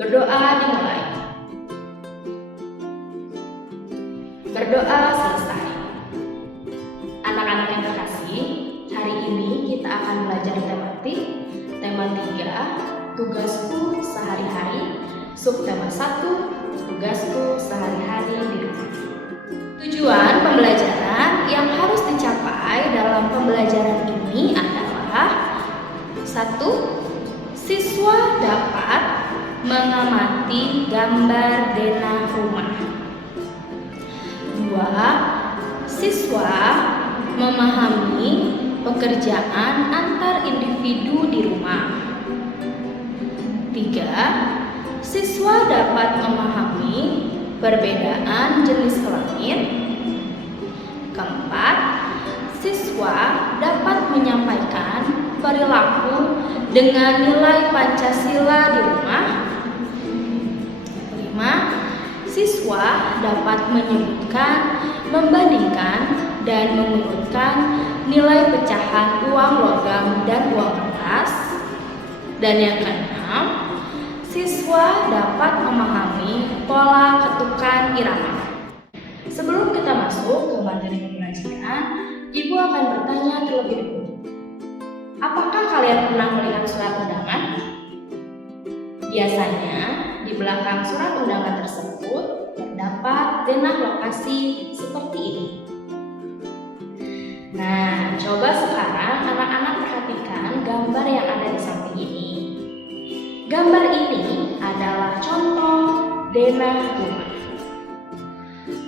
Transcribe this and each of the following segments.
Berdoa dimulai. Berdoa selesai. Anak-anak yang terkasih, hari ini kita akan belajar tematik. Tema 3, tugasku sehari-hari. Subtema 1, tugasku sehari-hari di rumah. Tujuan pembelajaran yang harus dicapai dalam pembelajaran ini adalah 1. Siswa dapat mengamati gambar denah rumah. 2. Siswa memahami pekerjaan antar individu di rumah. 3. Siswa dapat memahami perbedaan jenis kelamin. 4. Siswa dapat menyampaikan perilaku dengan nilai Pancasila di rumah. 5. Siswa dapat menyebutkan, membandingkan, dan mengurutkan nilai pecahan uang logam dan uang kertas. Dan yang keenam, siswa dapat memahami pola ketukan irama. Sebelum kita masuk ke materi pembelajaran, Ibu akan bertanya terlebih dahulu. Apakah kalian pernah melihat surat undangan? Biasanya di belakang surat undangan tersebut terdapat denah lokasi seperti ini. Nah, coba sekarang anak-anak perhatikan gambar yang ada di samping ini. Gambar ini adalah contoh denah rumah.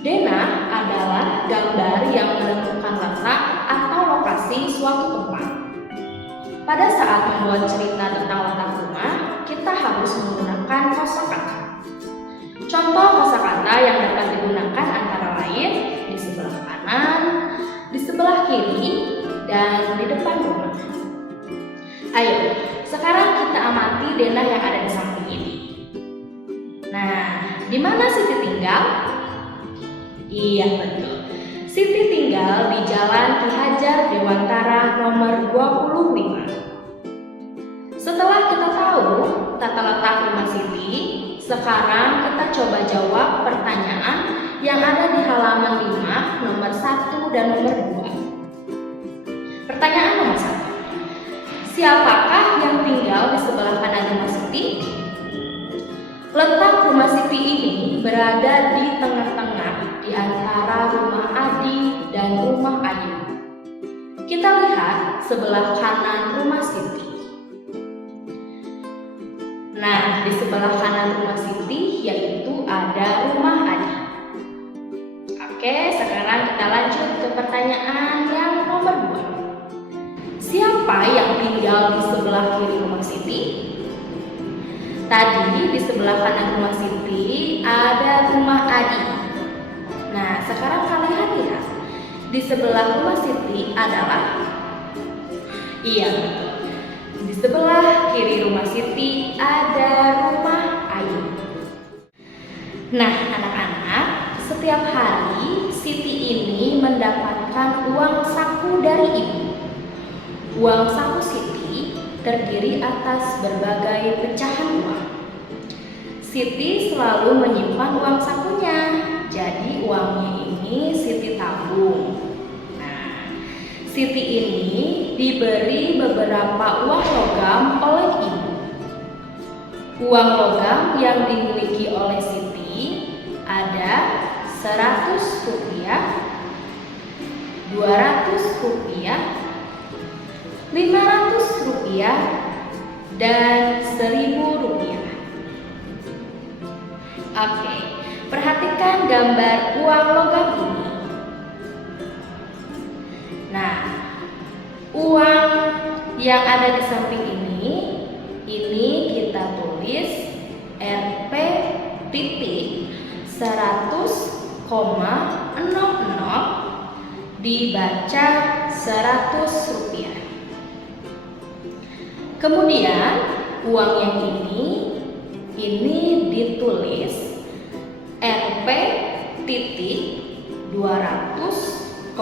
Denah adalah gambar yang menentukan letak atau lokasi suatu tempat. Pada saat membuat cerita tentang letak rumah, kita harus menggunakan kosakata. Contoh kosakata yang dapat digunakan antara lain di sebelah kanan, di sebelah kiri, dan di depan rumah. Ayo, sekarang kita amati denah yang ada di samping ini. Nah, di mana Siti tinggal? Iya, betul. Siti tinggal di Jalan Ki Hajar Dewantara nomor 25. Setelah kita tahu tata letak rumah Siti, sekarang kita coba jawab pertanyaan yang ada di halaman 5, nomor 1 dan nomor 2. Pertanyaan nomor 1. Siapakah yang tinggal di sebelah kanan rumah Siti? Letak rumah Siti ini berada di tengah-tengah di antara rumah Adi dan rumah Ayu. Kita lihat sebelah kanan rumah Siti. Nah, di sebelah kanan rumah Siti yaitu ada rumah Adi. Oke, sekarang kita lanjut ke pertanyaan yang nomor 2. Siapa yang tinggal di sebelah kiri rumah Siti? Tadi di sebelah kanan rumah Siti ada rumah Adi. Nah, sekarang kalian lihat di sebelah rumah Siti adalah, iya betul, di sebelah kiri rumah Siti ada rumah Ayu. Nah, anak-anak, setiap hari Siti ini mendapatkan uang saku dari ibu. Uang saku Siti terdiri atas berbagai pecahan uang. Siti selalu menyimpan uang sakunya, jadi uangnya ini Siti tabung. Nah, Siti ini diberi beberapa uang logam oleh ibu. Uang logam yang dimiliki oleh Siti ada 100 rupiah, 200 rupiah, 500 rupiah, dan 1000 rupiah. Oke, perhatikan gambar uang logam ini. Nah, uang yang ada di samping ini kita tulis Rp titik 100,00 dibaca 100 rupiah. Kemudian uang yang ini ditulis Rp titik 200,00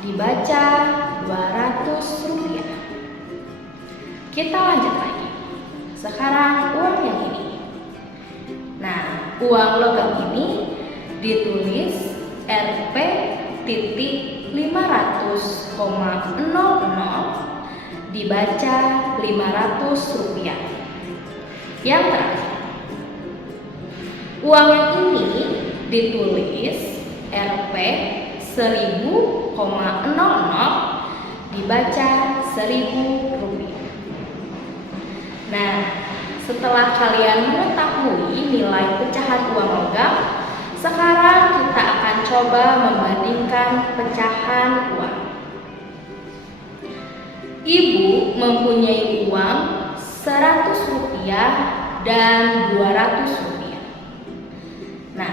dibaca 200 rupiah. Kita lanjut lagi. Sekarang uang uang logam ini ditulis Rp titik 500,00 dibaca Rp500. Yang terakhir, uang yang ini ditulis Rp 1000,00 dibaca Rp1000. Nah, setelah kalian mengetahui nilai pecahan uang logam, sekarang kita akan coba membandingkan pecahan uang. Ibu mempunyai uang Rp100 dan Rp200. Nah,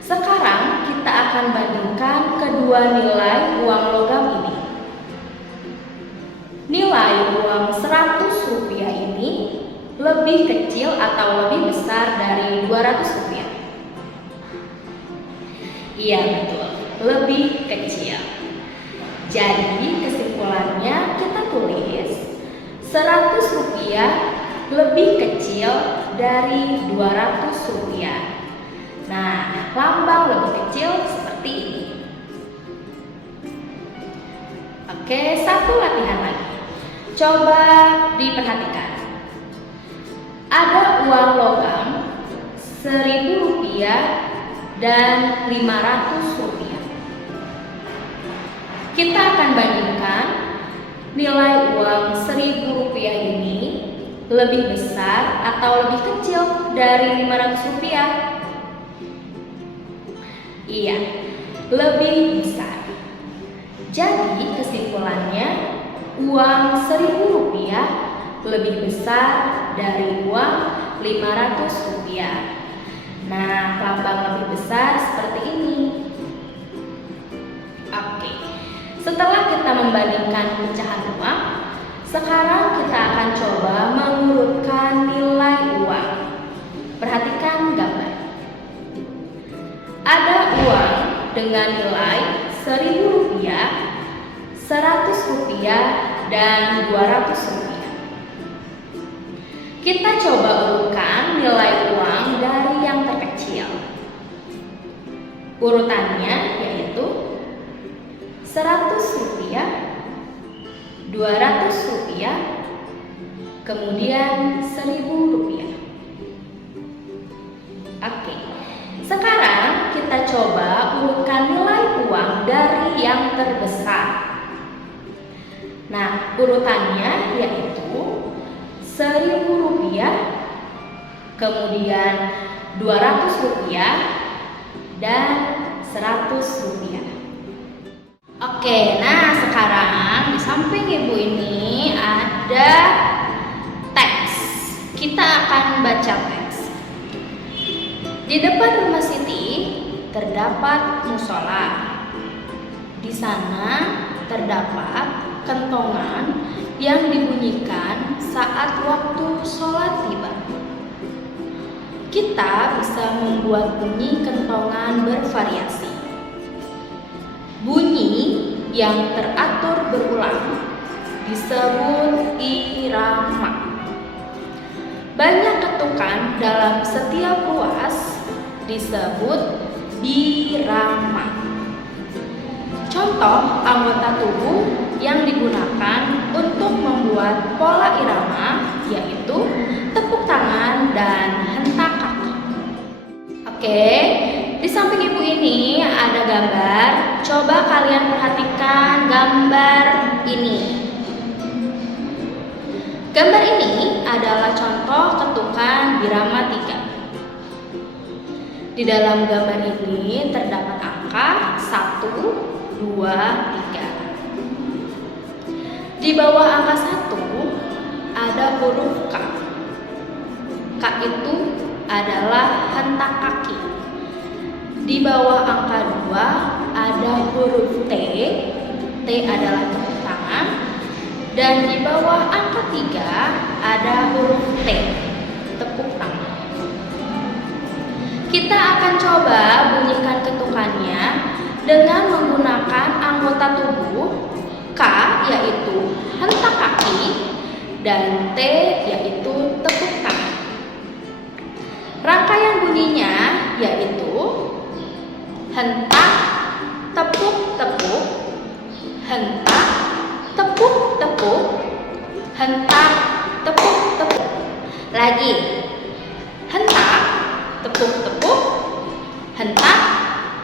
sekarang kita akan bandingkan kedua nilai uang logam ini. Nilai uang Rp100 ini lebih kecil atau lebih besar dari Rp200? Iya, betul, lebih kecil. Jadi kesimpulannya kita tulis Rp100 lebih kecil dari Rp200. Nah, lambang lebih kecil seperti ini. Oke, satu latihan lagi. Coba diperhatikan. Ada uang logam Rp1.000 dan Rp500. Kita akan bandingkan nilai uang Rp1.000 ini lebih besar atau lebih kecil dari Rp500. Iya, lebih besar. Jadi kesimpulannya, uang Rp1.000 lebih besar dari uang Rp500. Nah, lambang lebih besar seperti ini. Oke, setelah kita membandingkan pecahan uang, sekarang kita akan coba mengurutkan nilai uang. Perhatikan gambar. Ada uang dengan nilai Rp1.000, Rp100, dan Rp200. Kita coba urutkan nilai uang dari yang terkecil. Urutannya yaitu Rp100, Rp200, kemudian Rp1.000. Oke, sekarang kita coba urutkan nilai uang dari yang terbesar. Nah, urutannya yaitu Rp1.000, kemudian Rp200, dan Rp100. Oke, nah sekarang di samping ibu ini ada teks. Kita akan baca teks. Di depan rumah Siti terdapat musola. Di sana terdapat kentongan yang dibunyikan saat waktu sholat tiba. Kita bisa membuat bunyi kentongan bervariasi. Bunyi yang teratur berulang disebut irama. Banyak ketukan dalam setiap ruas disebut birama. Contoh anggota tubuh yang digunakan untuk membuat pola irama yaitu tepuk tangan dan hentak kaki. Oke, di samping ibu ini ada gambar. Coba kalian perhatikan gambar ini. Gambar ini adalah contoh ketukan birama 3. Di dalam gambar ini terdapat angka 1, 2, 3. Di bawah angka 1 ada huruf K. K itu adalah hentak kaki. Di bawah angka 2 ada huruf T. T adalah tepuk tangan. Dan di bawah angka 3 ada huruf T. Tepuk tangan. Kita akan coba bunyikan ketukannya dengan menggunakan anggota tubuh. K yaitu hentak kaki dan T yaitu tepuk tangan. Rangkaian bunyinya Lagi. Hentak, tepuk-tepuk. Hentak,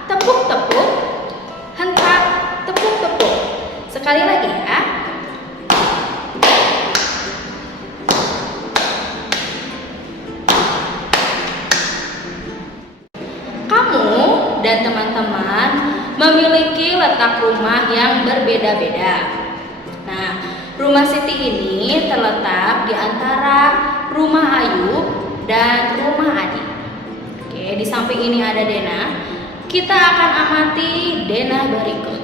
tepuk-tepuk. Hentak, tepuk-tepuk. Sekali lagi ya. Kamu dan teman-teman memiliki letak rumah yang berbeda-beda. Nah, rumah Siti ini terletak di antara rumah Ayub dan rumah Adi. Oke, di samping ini ada Dena. Kita akan amati Dena berikut.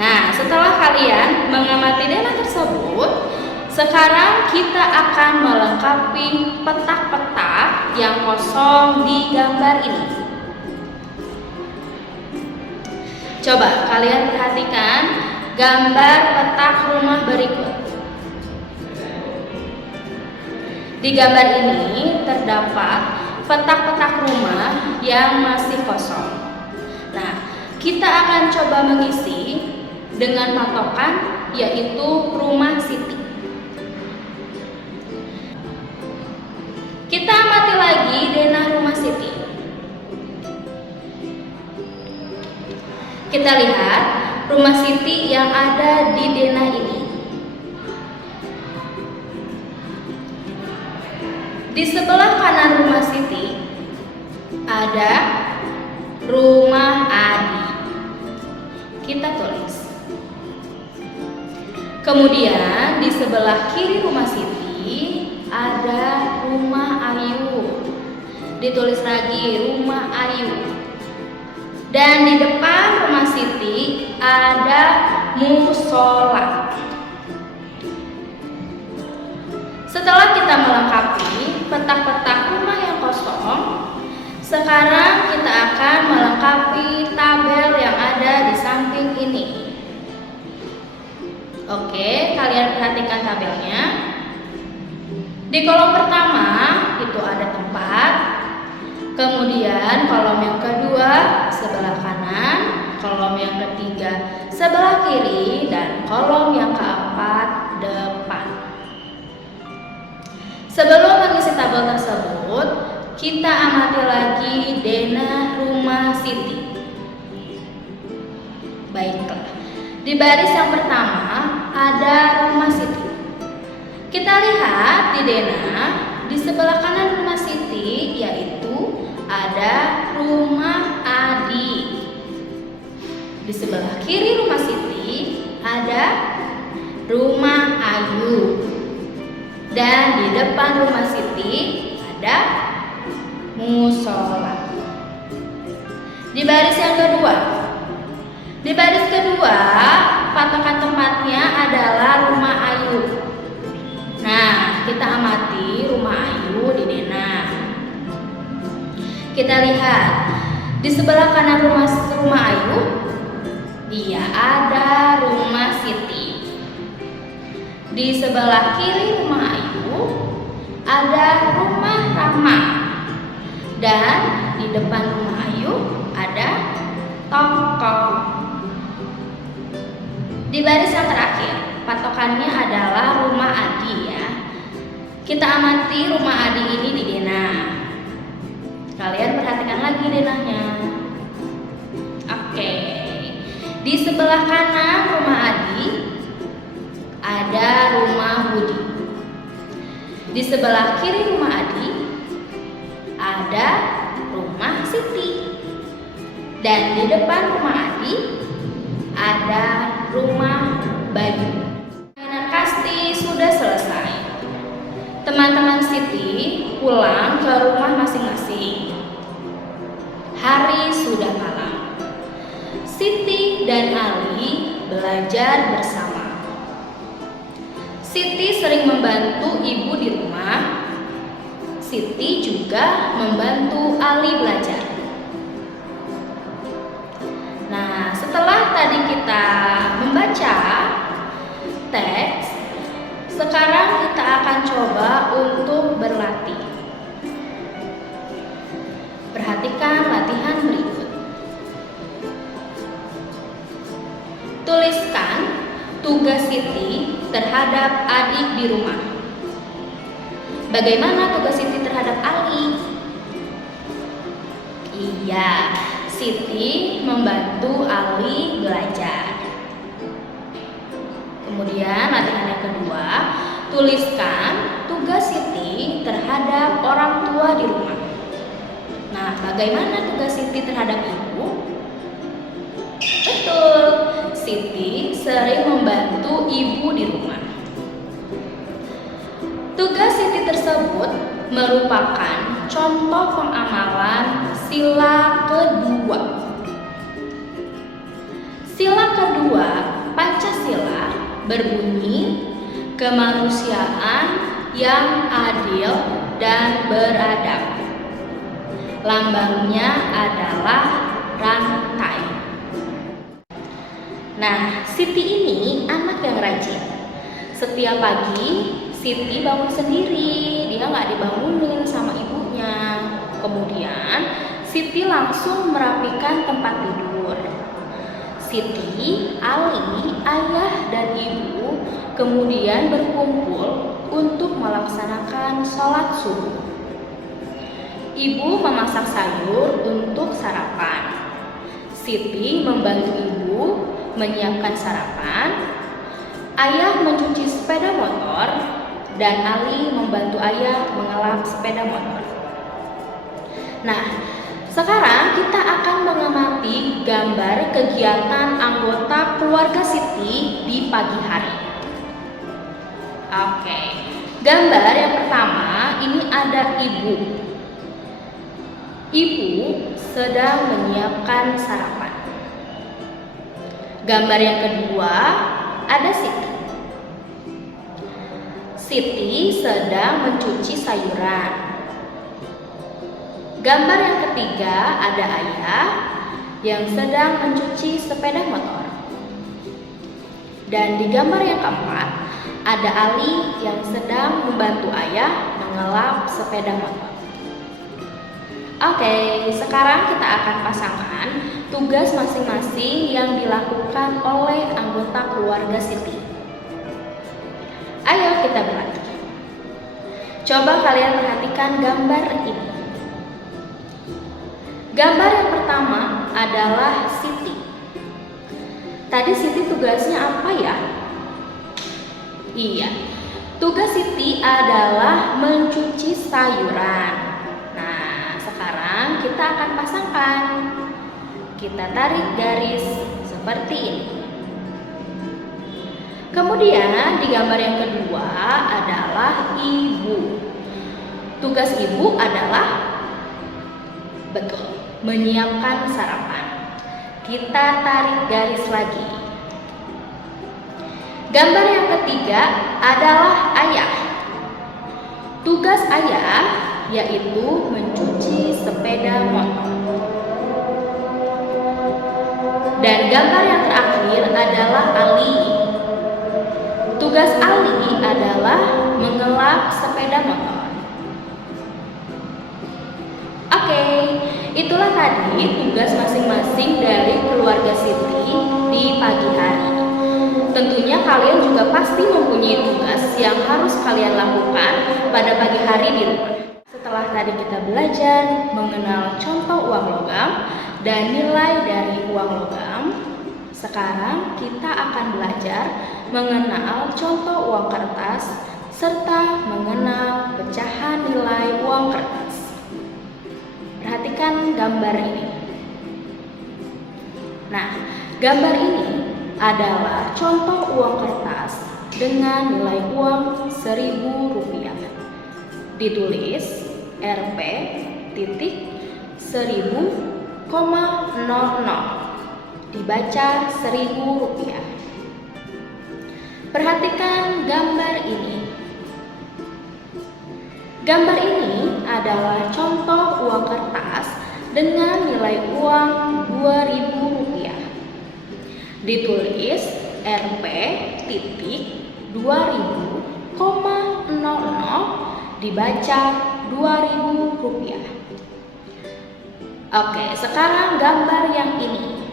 Nah, setelah kalian mengamati Dena tersebut, sekarang kita akan melengkapi petak-petak yang kosong di gambar ini. Coba kalian perhatikan gambar petak rumah berikut. Di gambar ini terdapat petak-petak rumah yang masih kosong. Nah, kita akan coba mengisi dengan patokan yaitu rumah Siti. Kita amati lagi denah rumah Siti. Kita lihat rumah Siti yang ada di denah ini. Di sebelah kanan rumah Siti ada rumah Adi. Kita tulis. Kemudian di sebelah kiri rumah Siti ada rumah Ayu. Ditulis lagi rumah Ayu. Dan di depan rumah Siti ada musola. Setelah kita melengkapi petak-petak rumah yang kosong, sekarang kita akan melengkapi tabel yang ada di samping ini. Oke, kalian perhatikan tabelnya. Di kolom pertama itu ada tempat. Kemudian kolom yang kedua sebelah kanan, kolom yang ketiga sebelah kiri, dan kolom yang keempat depan. Sebelum mengisi tabel tersebut, kita amati lagi denah rumah Siti. Baiklah, di baris yang pertama ada rumah Siti. Kita lihat di denah di sebelah kanan rumah Siti yaitu ada rumah Adi. Di sebelah kiri rumah Siti ada rumah Ayu. Dan di depan rumah Siti ada musola. Di baris yang kedua. Di baris kedua, patokan tempatnya adalah rumah Ayu. Nah, kita amati rumah Ayu di denah. Kita lihat di sebelah kanan rumah Ayu, dia ada rumah Siti. Di sebelah kiri rumah Ayu ada rumah Rama. Dan di depan rumah Ayu ada toko. Di baris yang terakhir, patokannya adalah rumah Adi ya. Kita amati rumah Adi ini di denah. Kalian perhatikan lagi denahnya. Oke. Di sebelah kanan rumah Adi ada rumah Budi. Di sebelah kiri rumah Adi ada rumah Siti. Dan di depan rumah Adi ada rumah Bayu. Mainan kasti sudah selesai. Teman-teman Siti pulang ke rumah masing-masing. Hari sudah malam. Siti dan Ali belajar bersama. Siti sering membantu ibu di rumah. Siti juga membantu Ali belajar. Nah, setelah tadi kita membaca teks, sekarang kita akan coba untuk berlatih. Perhatikan latihan berikut. Tuliskan tugas Siti terhadap adik di rumah. Bagaimana tugas Siti terhadap Ali? Iya, Siti membantu Ali belajar. Kemudian latihan yang kedua, tuliskan tugas Siti terhadap orang tua di rumah. Nah, bagaimana tugas Siti terhadap ibu? Betul, Siti sering membantu ibu di rumah. Tugas Siti tersebut merupakan contoh pengamalan sila kedua. Sila kedua Pancasila berbunyi kemanusiaan yang adil dan beradab. Lambangnya adalah rantai. Nah, Siti ini anak yang rajin. Setiap pagi Siti bangun sendiri, dia nggak dibangunin sama ibunya. Kemudian Siti langsung merapikan tempat tidur. Siti, Ali, ayah dan ibu kemudian berkumpul untuk melaksanakan sholat subuh. Ibu memasak sayur untuk sarapan. Siti membantu ibu menyiapkan sarapan. Ayah mencuci sepeda motor dan Ali membantu ayah mengelap sepeda motor. Nah, sekarang kita akan mengamati gambar kegiatan anggota keluarga Siti di pagi hari. Oke, gambar yang pertama ini ada ibu. Ibu sedang menyiapkan sarapan. Gambar yang kedua ada Siti. Siti sedang mencuci sayuran. Gambar yang ketiga ada ayah yang sedang mencuci sepeda motor. Dan di gambar yang keempat ada Ali yang sedang membantu ayah mengelap sepeda motor. Oke, sekarang kita akan pasangkan tugas masing-masing yang dilakukan oleh anggota keluarga Siti. Ayo kita berlatih. Coba kalian perhatikan gambar ini. Gambar yang pertama adalah Siti. Tadi Siti tugasnya apa ya? Iya, tugas Siti adalah mencuci sayuran. Nah, sekarang kita akan pasangkan. Kita tarik garis seperti ini. Kemudian di gambar yang kedua adalah ibu. Tugas ibu adalah menyiapkan sarapan. Kita tarik garis lagi. Gambar yang ketiga adalah ayah. Tugas ayah yaitu mencuci sepeda motor. Dan gambar yang terakhir adalah Ali. Tugas Ali adalah mengelap sepeda motor. Oke, itulah tadi tugas masing-masing dari keluarga Siti di pagi hari. Tentunya kalian juga pasti mempunyai tugas yang harus kalian lakukan pada pagi hari di rumah. Setelah tadi kita belajar mengenal contoh uang logam dan nilai dari uang logam, sekarang kita akan belajar mengenal contoh uang kertas serta mengenal pecahan nilai uang kertas. Perhatikan gambar ini. Nah, gambar ini adalah contoh uang kertas dengan nilai uang Rp1.000. Ditulis Rp titik 1000,00. Dibaca Rp1.000. Perhatikan gambar ini. Gambar ini adalah contoh uang kertas dengan nilai uang Rp2.000. Ditulis Rp titik 2000,00. Dibaca Rp2.000. Oke, sekarang gambar yang ini.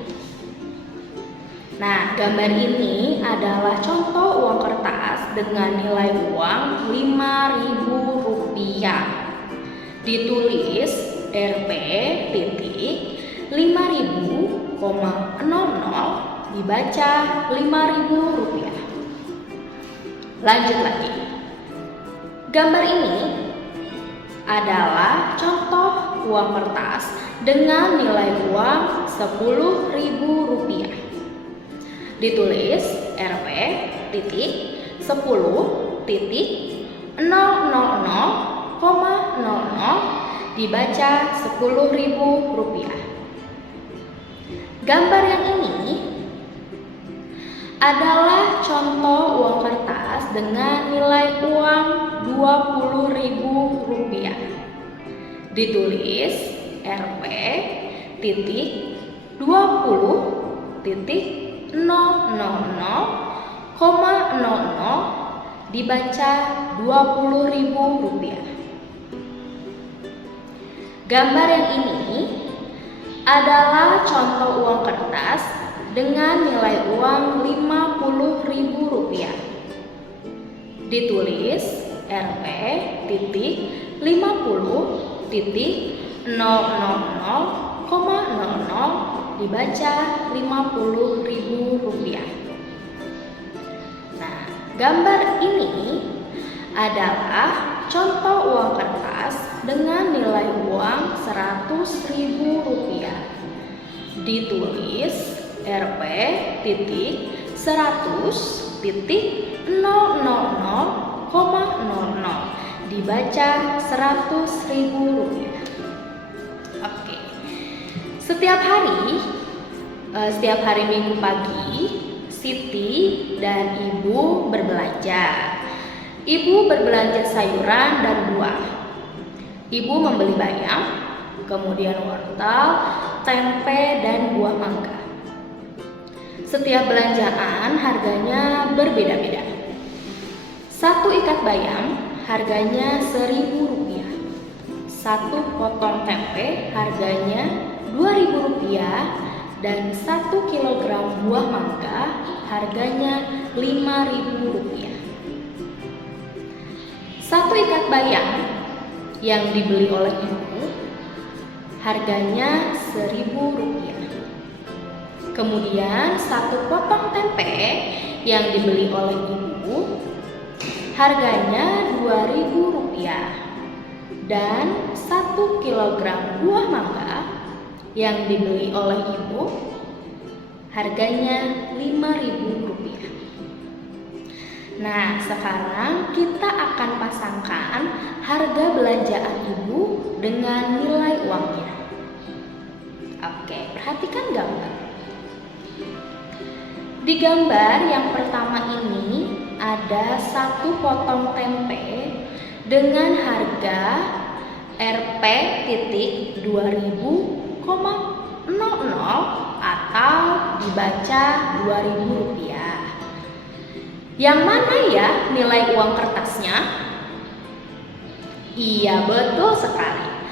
Nah, gambar ini adalah contoh uang kertas dengan nilai uang Rp5.000. Ditulis Rp titik 5.000,00 dibaca Rp5.000. Lanjut lagi. Gambar ini adalah contoh uang kertas dengan nilai uang Rp10.000. Ditulis Rp titik 10 titik 000,00 dibaca Rp10.000. Gambar yang ini adalah contoh uang kertas dengan nilai uang Rp20.000. Ditulis Rp titik 20 titik 000,00 dibaca Rp20.000. Gambar yang ini adalah contoh uang kertas dengan nilai uang Rp50.000. Ditulis Rp titik 50 titik 000,00 dibaca Rp50.000. Nah, gambar ini adalah contoh uang kertas dengan nilai uang Rp100.000. Ditulis Rp titik 100 titik 000,00 dibaca Rp100.000. Oke. Setiap hari Minggu pagi, Siti dan Ibu berbelanja. Ibu berbelanja sayuran dan buah. Ibu membeli bayam, kemudian wortel, tempe, dan buah mangga. Setiap belanjaan harganya berbeda-beda. Satu ikat bayam harganya Rp1.000. Satu potong tempe harganya Rp2.000 dan 1 kilogram buah mangga harganya Rp5.000. Satu ikat bayam yang dibeli oleh ibu harganya Rp1.000. Kemudian satu potong tempe yang dibeli oleh ibu harganya Rp2.000 dan 1 kilogram buah mangga yang dibeli oleh ibu harganya Rp5.000. Nah, sekarang kita akan pasangkan harga belanjaan ibu dengan nilai uangnya. Oke, perhatikan gambar. Di gambar yang pertama ini ada satu potong tempe dengan harga Rp titik 2.000,00 atau dibaca Rp2.000. Yang mana ya nilai uang kertasnya? Iya, betul sekali.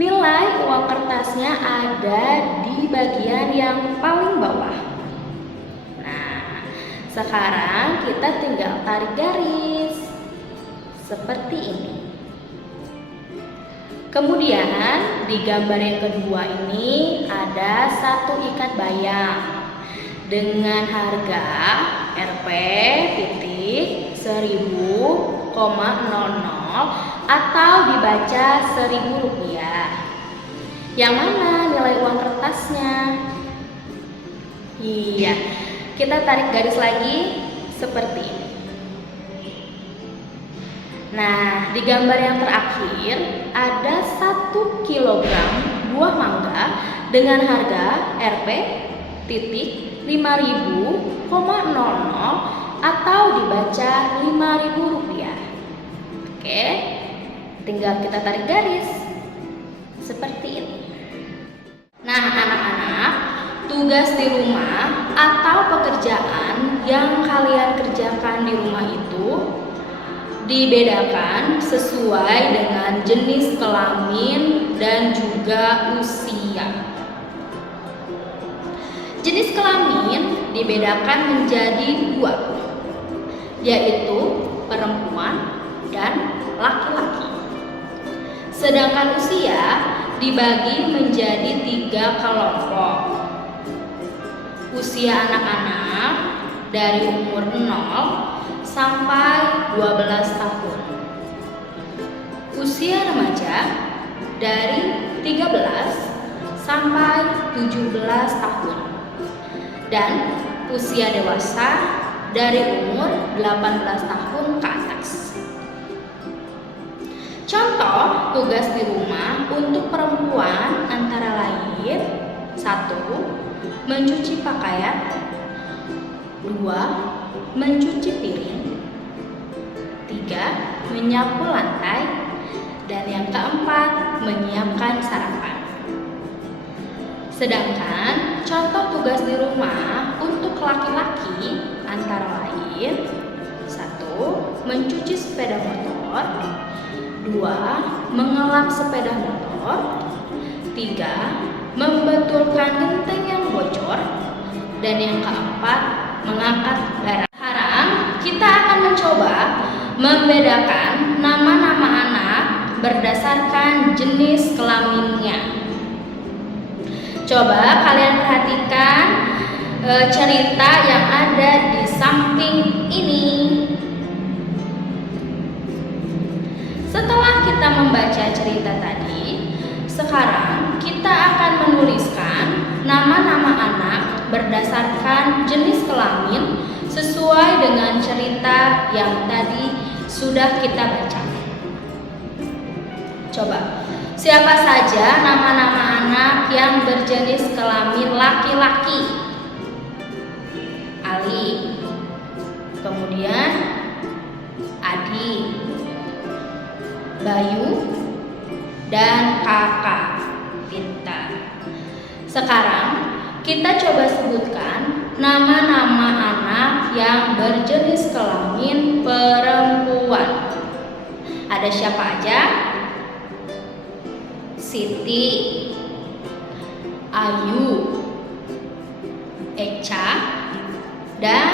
Nilai uang kertasnya ada di bagian yang paling bawah. Nah, sekarang kita tinggal tarik garis seperti ini. Kemudian di gambar yang kedua ini ada satu ikat bayam dengan harga Rp titik 1.000,00 atau dibaca Rp1.000. Yang mana nilai uang kertasnya? Iya, kita tarik garis lagi seperti ini. Nah, di gambar yang terakhir ada 1 kilogram buah mangga dengan harga Rp titik 5.000,00 atau dibaca Rp5.000. Oke, tinggal kita tarik garis seperti ini. Nah, anak-anak, tugas di rumah atau pekerjaan yang kalian kerjakan di rumah itu dibedakan sesuai dengan jenis kelamin dan juga usia. Jenis kelamin dibedakan menjadi 2, yaitu perempuan dan laki-laki. Sedangkan usia dibagi menjadi 3 kelompok. Usia anak-anak dari umur 0 sampai 12 tahun. Usia remaja dari 13 sampai 17 tahun. Dan usia dewasa dari umur 18 tahun ke atas. Contoh tugas di rumah untuk perempuan antara lain: 1. Mencuci pakaian, 2. Mencuci piring, 3. Menyapu lantai, dan yang keempat, menyiapkan sarapan. Sedangkan contoh tugas di rumah untuk laki-laki antara lain: 1. Mencuci sepeda motor, 2. Mengelap sepeda motor, 3. Membetulkan genteng yang bocor, dan yang keempat, mengangkat barang. Sekarang kita akan mencoba membedakan nama-nama anak berdasarkan jenis kelaminnya. Coba kalian perhatikan cerita yang ada di samping ini. Setelah kita membaca cerita tadi, sekarang kita akan menuliskan nama-nama anak berdasarkan jenis kelamin sesuai dengan cerita yang tadi sudah kita baca. Coba, siapa saja nama-nama anak yang berjenis kelamin laki-laki? Ali, kemudian Adi, Bayu, dan Kakak. Pintar. Sekarang kita coba sebutkan nama-nama anak yang berjenis kelamin perempuan. Ada siapa aja? Siti, Ayu, Eca, dan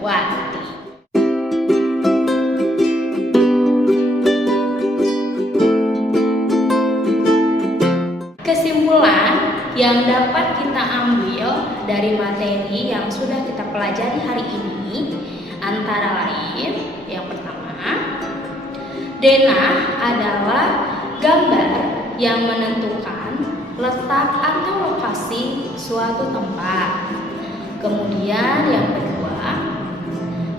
Wati. Kesimpulan yang dapat kita ambil dari materi yang sudah kita pelajari hari ini antara lain: yang pertama, denah adalah gambar yang menentukan letak atau lokasi suatu tempat. Kemudian yang kedua,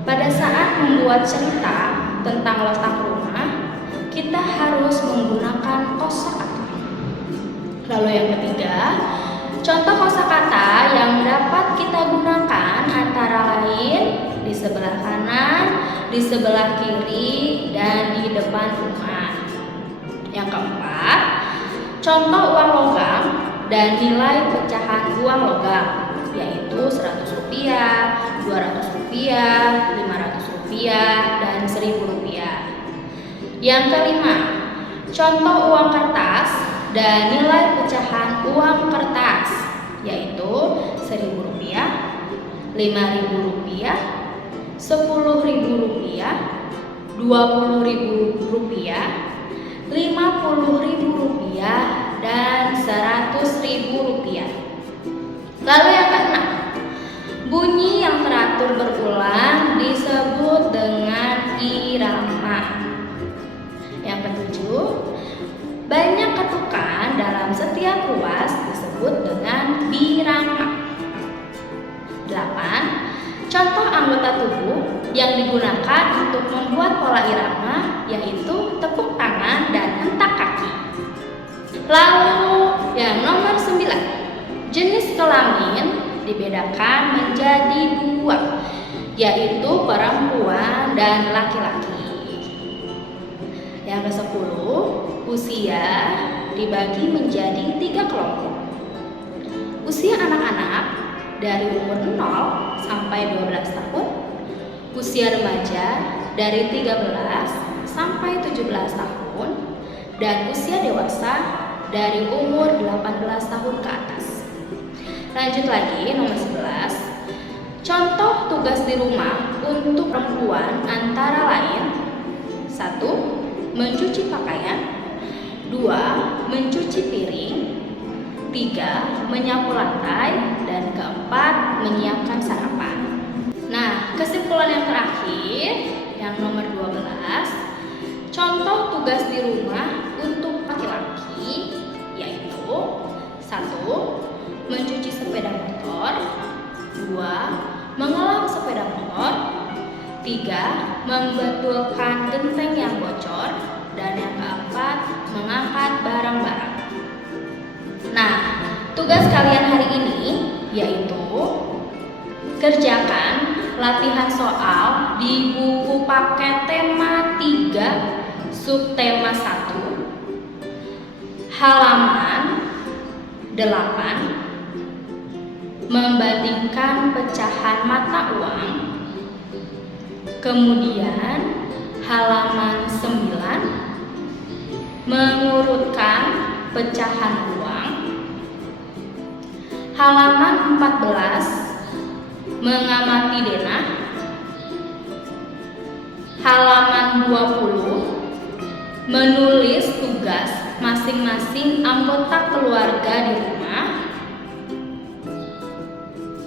pada saat membuat cerita tentang letak rumah, kita harus menggunakan kosakata. Lalu yang ketiga, contoh kosakata yang dapat kita gunakan antara lain di sebelah kanan, di sebelah kiri, dan di depan rumah. Yang keempat, contoh uang logam dan nilai pecahan uang logam, yaitu Rp100, Rp200, Rp500, dan Rp1000. Yang kelima, contoh uang kertas dan nilai pecahan uang kertas, yaitu Rp1.000, Rp5.000, Rp10.000, Rp20.000, Rp50.000, dan Rp100.000. Lalu yang keenam, bunyi yang teratur berulang disebut dengan irama. Yang ketujuh, banyak ketukan dalam setiap ruas disebut dengan birama. 8. Contoh anggota tubuh yang digunakan untuk membuat pola irama yaitu tepuk tangan dan hentak kaki. Lalu yang nomor 9, jenis kelamin dibedakan menjadi 2, yaitu perempuan dan laki-laki. Yang ke-10, usia dibagi menjadi 3 kelompok. Usia anak-anak dari umur 0 sampai 12 tahun, usia remaja dari 13 sampai 17 tahun, dan usia dewasa dari umur 18 tahun ke atas. Lanjut lagi, nomor 11. Contoh tugas di rumah untuk perempuan antara lain: 1. Mencuci pakaian, 2. Mencuci piring, 3. Menyapu lantai, dan keempat, menyiapkan sarapan. Nah, kesimpulan yang terakhir, yang nomor 12, contoh tugas di rumah untuk laki-laki yaitu: 1. Mencuci sepeda motor, 2. Mengolah sepeda motor, 3. Membetulkan genteng yang bocor, dan yang keempat, mengangkat barang-barang. Nah, tugas kalian hari ini yaitu kerjakan latihan soal di buku paket tema 3 subtema 1 halaman 8, membandingkan pecahan mata uang. Kemudian halaman 9, mengurutkan pecahan uang. Halaman 14, mengamati denah. Halaman 20, menulis tugas masing-masing anggota keluarga di rumah.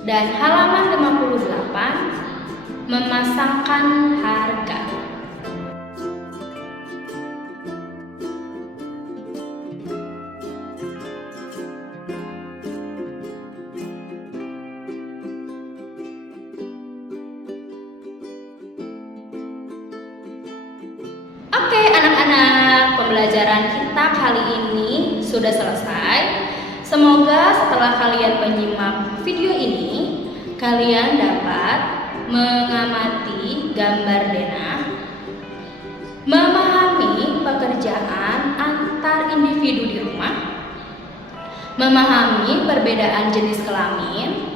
Dan halaman 58, memasangkan harga. Oke anak-anak, pembelajaran kita kali ini sudah selesai. Semoga setelah kalian menyimak video ini, kalian dapat mengamati gambar denah, memahami pekerjaan antar individu di rumah, memahami perbedaan jenis kelamin,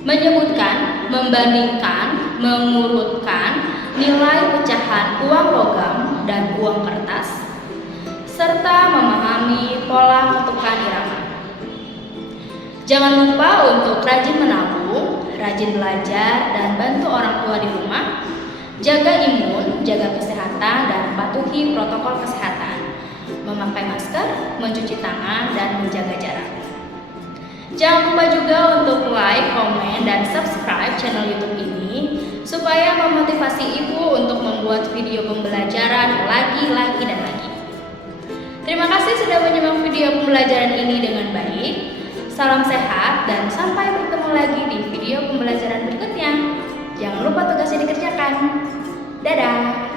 menyebutkan, membandingkan, mengurutkan nilai pecahan uang logam dan uang kertas, serta memahami pola ketukan irama. Jangan lupa untuk rajin menabung, rajin belajar, dan bantu orang tua di rumah. Jaga imun, jaga kesehatan, dan patuhi protokol kesehatan. Memakai masker, mencuci tangan, dan menjaga jarak. Jangan lupa juga untuk like, komen, dan subscribe channel YouTube ini supaya memotivasi ibu untuk membuat video pembelajaran lagi dan lagi. Terima kasih sudah menyimak video pembelajaran ini dengan baik. Salam sehat dan sampai bertemu lagi di video pembelajaran berikutnya. Jangan lupa tugasnya dikerjakan. Dadah!